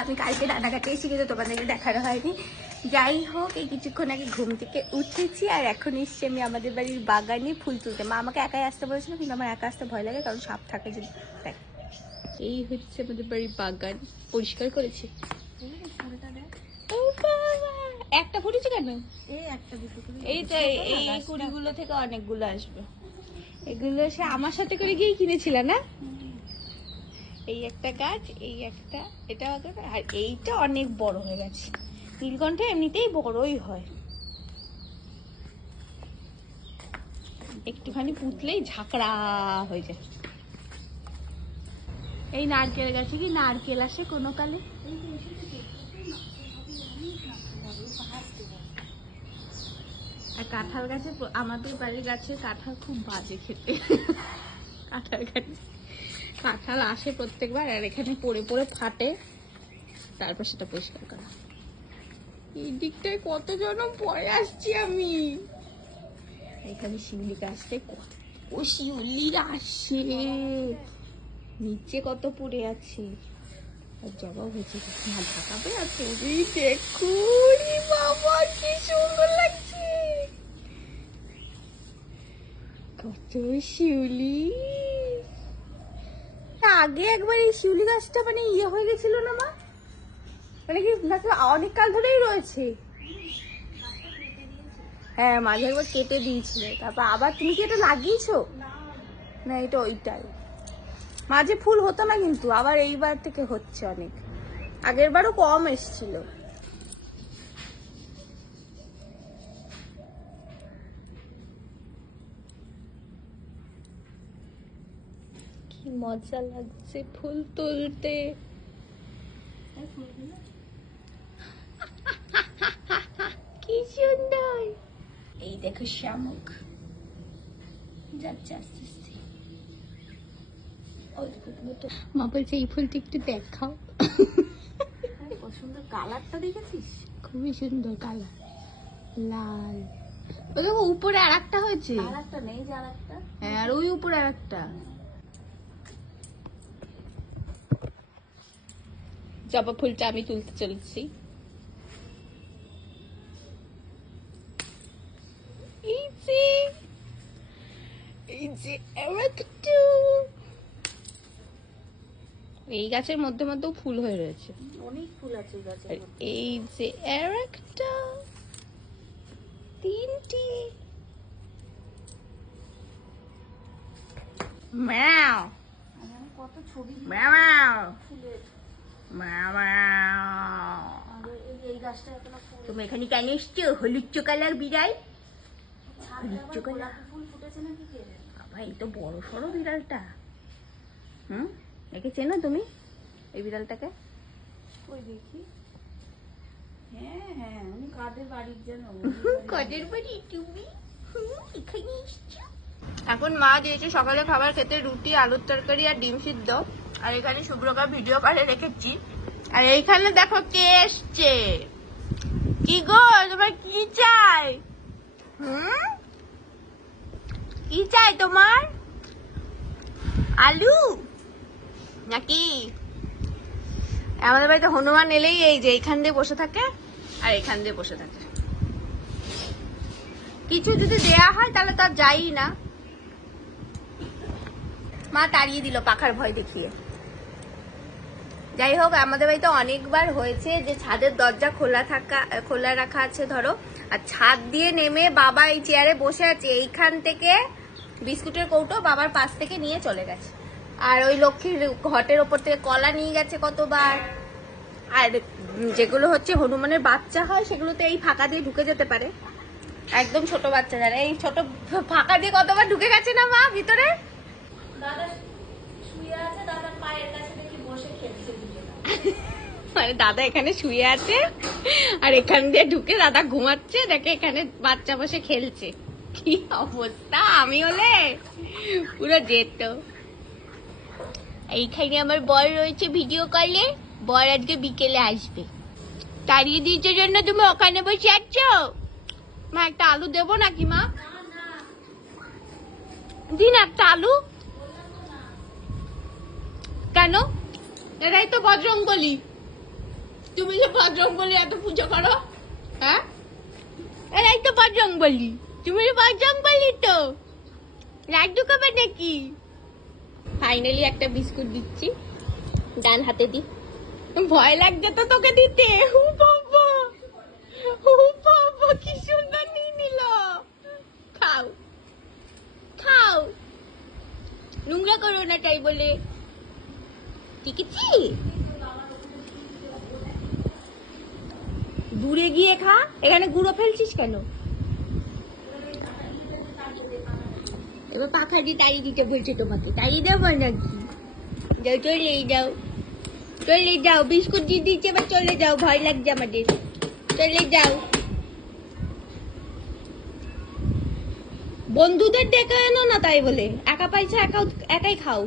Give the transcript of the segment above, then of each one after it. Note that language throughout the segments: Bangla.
আমি কালকে রান্নাঘাটে এসে কিন্তু তোমাদেরকে দেখানো হয়নি। যাই হোক, এই কিছুক্ষণ আগে ঘুম থেকে উঠেছি আর এখন এসছি আমি আমাদের বাড়ির বাগানে ফুল তুলতে। মা আমাকে একাই আসতে বলেছিল, কিন্তু আমার একা আসতে ভয় লাগে, কারণ সাপ থাকে যদি। এই হচ্ছে আমাদের বাড়ির বাগান, পরিষ্কার করেছি। একটা ফুটেছে কেন? এই তো এই কুড়িগুলো থেকে অনেকগুলো আসবে। এগুলো সে আমার সাথে করে গিয়ে কিনেছিল না? এই একটা গাছ, এই একটা, এটা আর এইটা অনেক বড় হয়ে গেছে। নীলকণ্ঠ এমনিতেই বড়ই হয়, একটুখানি পুতলেই ঝাঁকড়া হয়ে যায়। এই নারকেল গাছে কি নারকেল আসে কোনো কালে? আর কাঁঠাল গাছে, আমাদের বাড়ির গাছের কাঁঠাল খুব বাজে খেতে। কাঁঠাল গাছে কাঁঠাল আসে প্রত্যেকবার, আর এখানে পড়ে পড়ে ফাটে, তারপর সেটা পরিষ্কার করা। এই দিকটায় কত জনম পরে আসছি আমি। এখানে শিউলি গাছটায় কত শিউলি আসে, নিচে কত পড়ে আছে। আর জবা হয়েছে না, ঢাকাবে আর তুমি দেখুন বাবা কি সুন্দর লাগছে, কত শিউলি। আগে একবার এই শিউলি গাছটা মানে ইয়ে হয়ে গেছিল না মা, মানে কি অনেক কাল ধরেই রয়েছে। হ্যাঁ, মাঝে একবার কেটে দিয়েছিল, তারপর আবার তুমি কি এটা লাগিয়েছো? না, এটা ওইটাই। মাঝে ফুল হতো না, কিন্তু আবার এইবার থেকে হচ্ছে অনেক, আগের বারও কম এসেছিল। কি মজা লাগছে ফুল তুলতে। কি সুন্দর। এই দেখো শামুক যাচ্ছে আস্তে আস্তে। মা বলছে এই ফুলটা একটু দেখাও। সুন্দর কালারটা দেখেছিস? খুবই সুন্দর কালার, লাল। ওই দেখো উপরে আর একটা হয়েছে, আরেকটা নেই যে আরেকটা। হ্যাঁ, আর ওই উপরে আরেকটা। জবা ফুলটা আমি তুলতে চলেছি। এই গাছের মধ্যে মধ্যেও ফুল হয়ে রয়েছে, অনেক ফুল আছে এই গাছে। এই যে আরেকটা, তিনটি। ম্যাও কত ছবি, ম্যাও ফুলের, এই গাছটা এখনো ফুল। তুমি এখানে কেন এসছো? হলুদ চোকালার বিড়াল, হলুদ চোকালা ফুল ফুটেছে নাকি কে? ভাই তো বড় সড়ো বিড়ালটা। একে চেনো তুমি এই বিড়ালটাকে? ওই দেখি। হ্যাঁ হ্যাঁ, উনি কাদের বাড়ির জানো? কাদের বাড়ি তুমি এখানে এসছো? এখন মা দিয়েছে সকালে খাবার খেতে রুটি, আলুর তরকারি আর ডিম সিদ্ধ। আর এখানে শুভ্রকা ভিডিও করে রেখেছি। আর এইখানে দেখো কে এসছে। কি গো, তোমার কি চাই? কি চাই তোমার? আলু নাকি? আমাদের বাড়িতে হনুমান এলেই এই যে এইখান দিয়ে বসে থাকে আর এইখান দিয়ে বসে থাকে। কিছু যদি দেয়া হয় তাহলে তার যাই না। মা তাড়িয়ে দিল পাখার ভয় দেখিয়ে। যাই হোক, আমাদের বাড়িতে অনেকবার হয়েছে যে ছাদের দরজা খোলা রাখা আছে ধরো, আর ছাদ দিয়ে নেমে বাবা এই চেয়ারে বসে আছে, এইখান থেকে বিস্কুটের কৌটো বাবার পাশ থেকে নিয়ে চলে গেছে। আর ওই লক্ষ্মীর ঘটের ওপর থেকে কলা নিয়ে গেছে কতবার। আর যেগুলো হচ্ছে হনুমানের বাচ্চা হয় সেগুলোতে এই ফাঁকা দিয়ে ঢুকে যেতে পারে, একদম ছোট বাচ্চা যারা, এই ছোট ফাঁকা দিয়ে কতবার ঢুকে গেছে না মা ভিতরে। দাদা শুয়ে আছে, দাদার পায়ের কাছে দেখি বসে খেলছে। মানে দাদা এখানে শুয়ে আছে আর এখান দিয়ে ঢুকে দাদা ঘুমাচ্ছে, দেখে এখানে বাচ্চা বসে খেলছে। কি অবস্থা, আমি হলে পুরো যেত। এইখানে আমার বর রয়েছে ভিডিও কলে, বর আজকে বিকেলে আসবে। তাড়িয়ে দিয়েছে জন্য তুমি ওখানে বসে আছো। মা একটা আলু দেবো নাকি মা? দিন একটা আলু। কেন এরাই তো বজরংবলী। তুমি যে বজরংবলী এত পুজো করো, হ্যাঁ? এরাই তো বজরংবলী। তুমি বজরংবলী তো। লাড্ডু খাবে নাকি? ফাইনালি একটা বিস্কুট দিচ্ছি, ডান হাতে দি। ভয় লাগছে তো তোকে দিতে। ও বাবা, ও বাবা, কি সুন্দর নিয়ে নিল। খাও খাও, নোংরা করো না তাই বলে, ঠিক আছে? দূরে গিয়ে খা, এখানে গুঁড়ো ফেলছিস কেন? এবার পাখা দিয়ে তাড়িয়ে দিতে বলছে তোমাকে, তাড়িয়ে দেবো নাকি? যাও, চলে যাও, চলে যাও, বিস্কুট দিয়ে দিচ্ছে, এবার চলে যাও, ভয় লাগছে আমাদের, চলে যাও। বন্ধুদের ডেকে এনো না তাই বলে, একা পাইছে একাই খাও।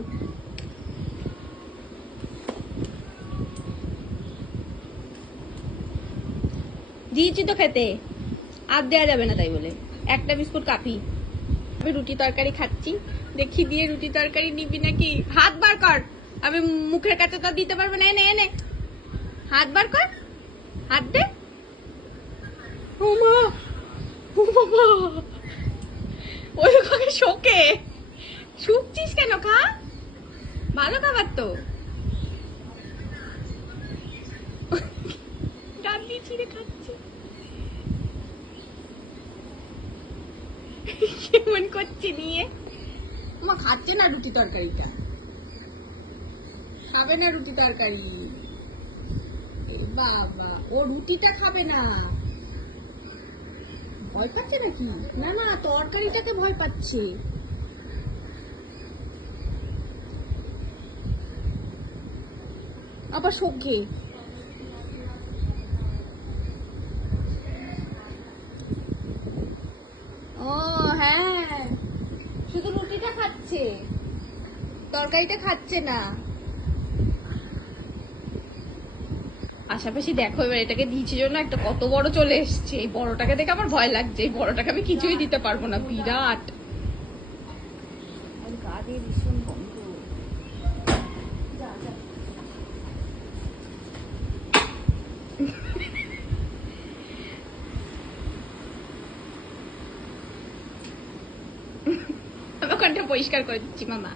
দিয়েছি তো খেতে, আর দেওয়া যাবে না তাই বলে, একটা বিস্কুট কাপি। আমি রুটি তরকারি খাচ্ছি, দেখি দিয়ে রুটি তরকারি নিবি নাকি? হাত বার কর, আমি মুখের কাছে তো দিতে পারবো না। এনে এনে হাত বার কর, হাত দে। ও মা, ও বাবা, ওই ওখানে শোকে শুকছিস কেন? খা, ভালো খাবার তো। ডাল দিয়ে ছিঁড়ে খাচ্ছে, কেমন করছে নিয়ে। মা খাচ্ছে না রুটি তরকারিটা, খাবে না রুটি তরকারি। বাবা, ও রুটিটা খাবে না, ভয় পাচ্ছে নাকি? না না, তরকারিটাকে ভয় পাচ্ছে। আবার শোকে। ও হ্যাঁ, শুধু রুটিটা খাচ্ছে, তরকারিটা খাচ্ছে না। পাশাপাশি দেখো এবার এটাকে দিয়েছি জন্য একটা কত বড় চলে এসছে। এই বড়টাকে দেখে আমার ভয় লাগছে, এই বড়টাকে আমি কিছুই দিতে পারবো না, বিরাট। গা দিয়ে ভীষণ গন্ধ। আমি ওখানটা পরিষ্কার করে দিচ্ছি মামা।